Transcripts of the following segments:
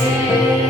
sei.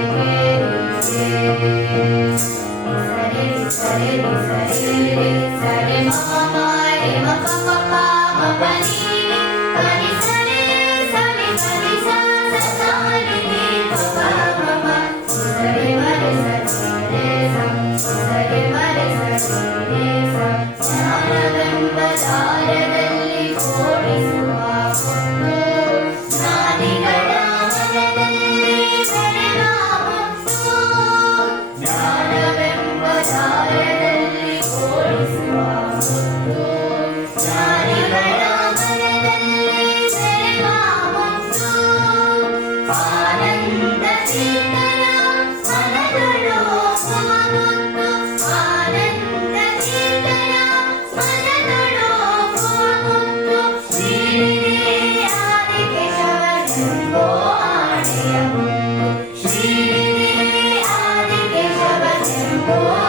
Oh.